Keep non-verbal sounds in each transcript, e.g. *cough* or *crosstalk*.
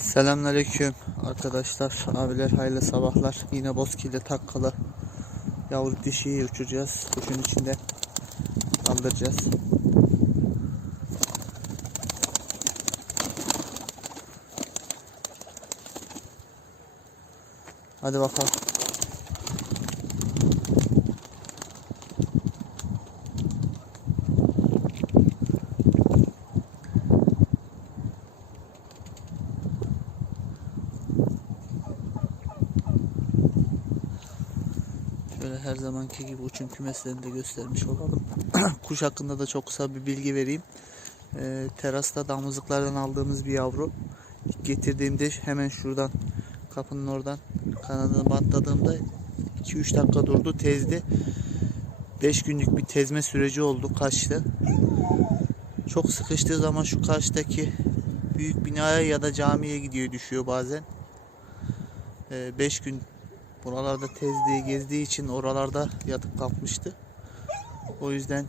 Selamünaleyküm arkadaşlar, abiler hayırlı sabahlar. Yine Bozkir'de takkalı yavru dişiyi uçuracağız. Kuşun içinde kaldıracağız. Hadi bakalım. Zamanki gibi uçum kümeslerini de göstermiş olalım. *clears throat* Kuş hakkında da çok kısa bir bilgi vereyim. Ee, terasta damızlıklardan aldığımız bir yavru. Getirdiğimde hemen şuradan kapının oradan kanadını bantladığımda 2-3 dakika durdu tezdi. 5 günlük bir tezme süreci oldu kaçtı. Çok sıkıştığı zaman şu karşıdaki büyük binaya ya da camiye gidiyor düşüyor bazen. 5 gün buralarda tezdiği gezdiği için oralarda yatıp kalkmıştı. O yüzden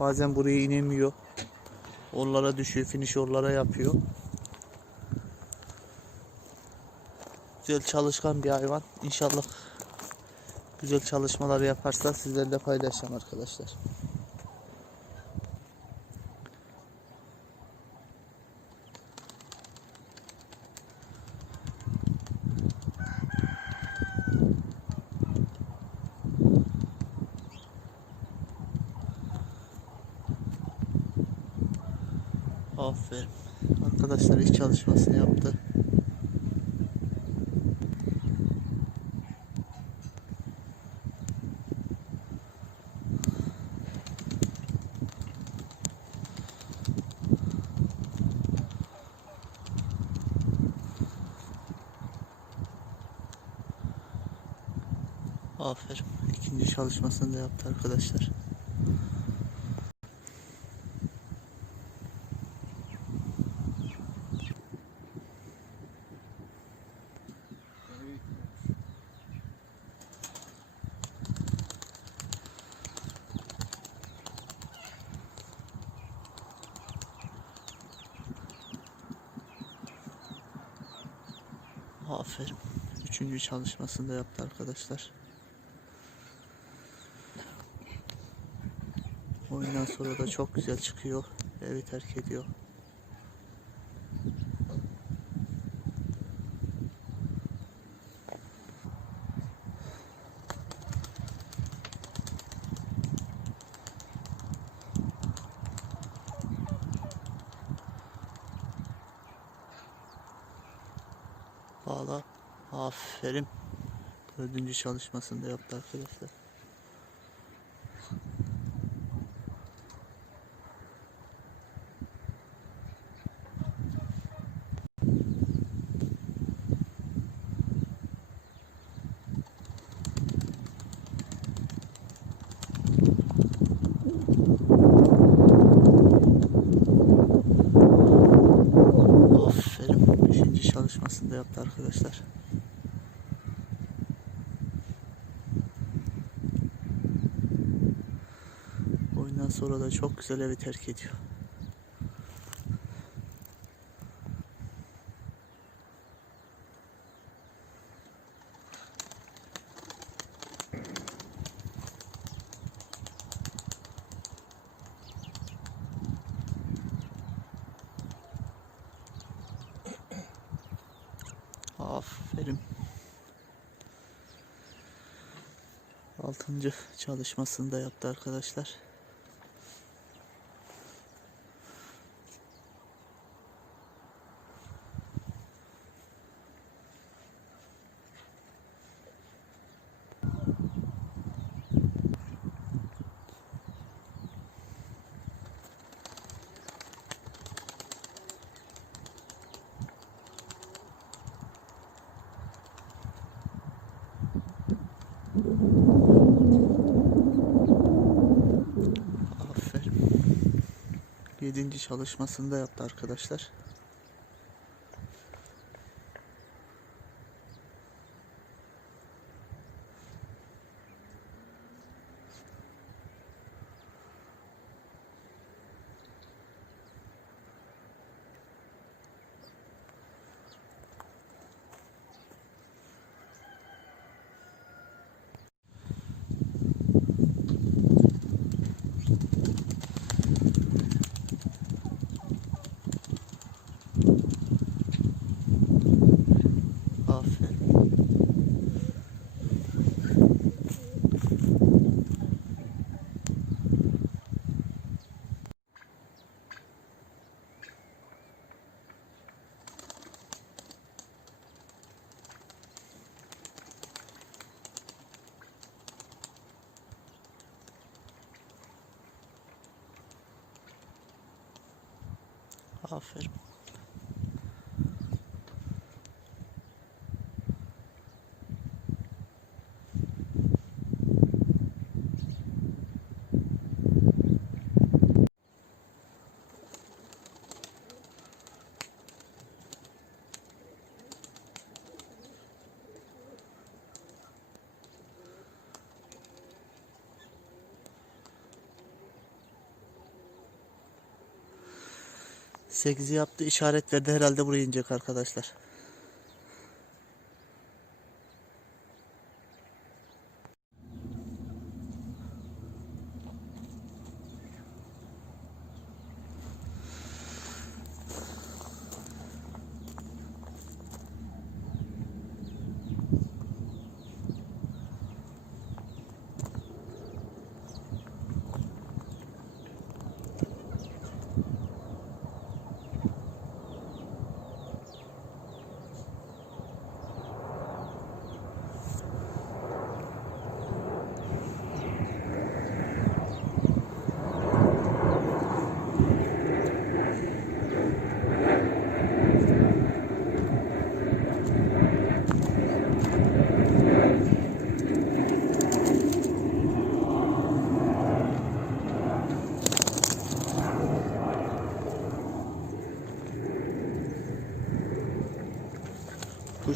bazen buraya inemiyor. Orlara düşüyor, finish orlara yapıyor. Güzel çalışkan bir hayvan. İnşallah güzel çalışmalar yaparsa sizlerle paylaşacağım arkadaşlar. Aferin. Arkadaşlar ilk çalışmasını yaptı. Aferin. İkinci çalışmasını da yaptı arkadaşlar. Aferin. Üçüncü çalışmasını da yaptı arkadaşlar. Oyundan sonra da çok güzel çıkıyor. Evi terk ediyor. Aferin. Dördüncü çalışmasını da yaptı arkadaşlar. Aferin. Beşinci çalışmasını da yaptı arkadaşlar. Oyundan sonra da çok güzel evi terk ediyor. Aferin. Altıncı çalışmasını da yaptı arkadaşlar. 7. çalışmasında yaptı arkadaşlar. आफर 8'i yaptı. işaret verdi. Herhalde buraya inecek arkadaşlar.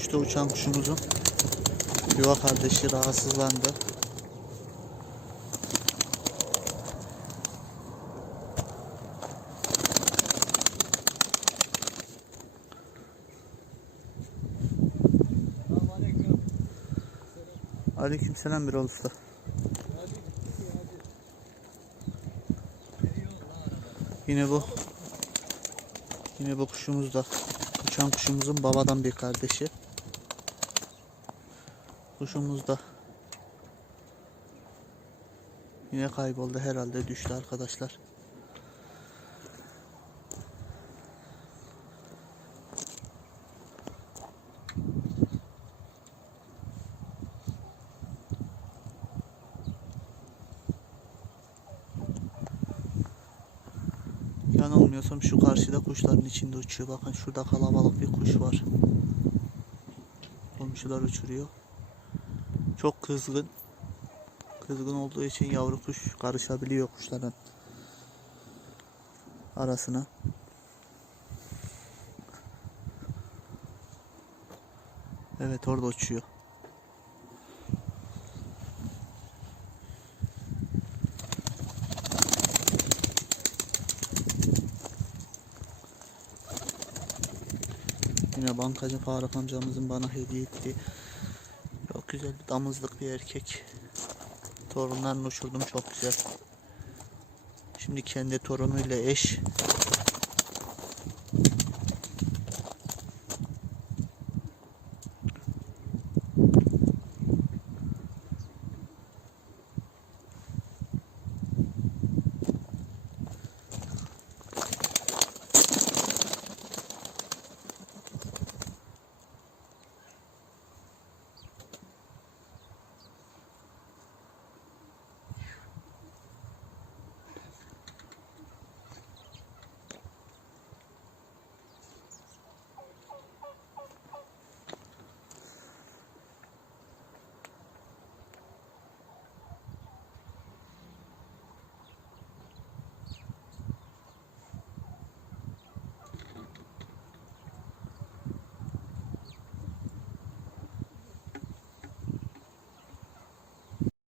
Kuşta uçan kuşumuzun yuva kardeşi rahatsızlandı. Aleykümselam bir usta. Yine bu Yine bu kuşumuz da uçan kuşumuzun babadan bir kardeşi. Kuşumuz da yine kayboldu herhalde düştü arkadaşlar. Yanılmıyorsam şu karşıda kuşların içinde uçuyor. Bakın şurada kalabalık bir kuş var. Komşular uçuruyor. Çok kızgın. Kızgın olduğu için yavru kuş karışabiliyor kuşların arasına. Evet orada uçuyor. Yine bankacı Faruk amcamızın bana hediye ettiği güzel damızlık bir erkek. Torunlarını uçurdum çok güzel. Şimdi kendi torunuyla eş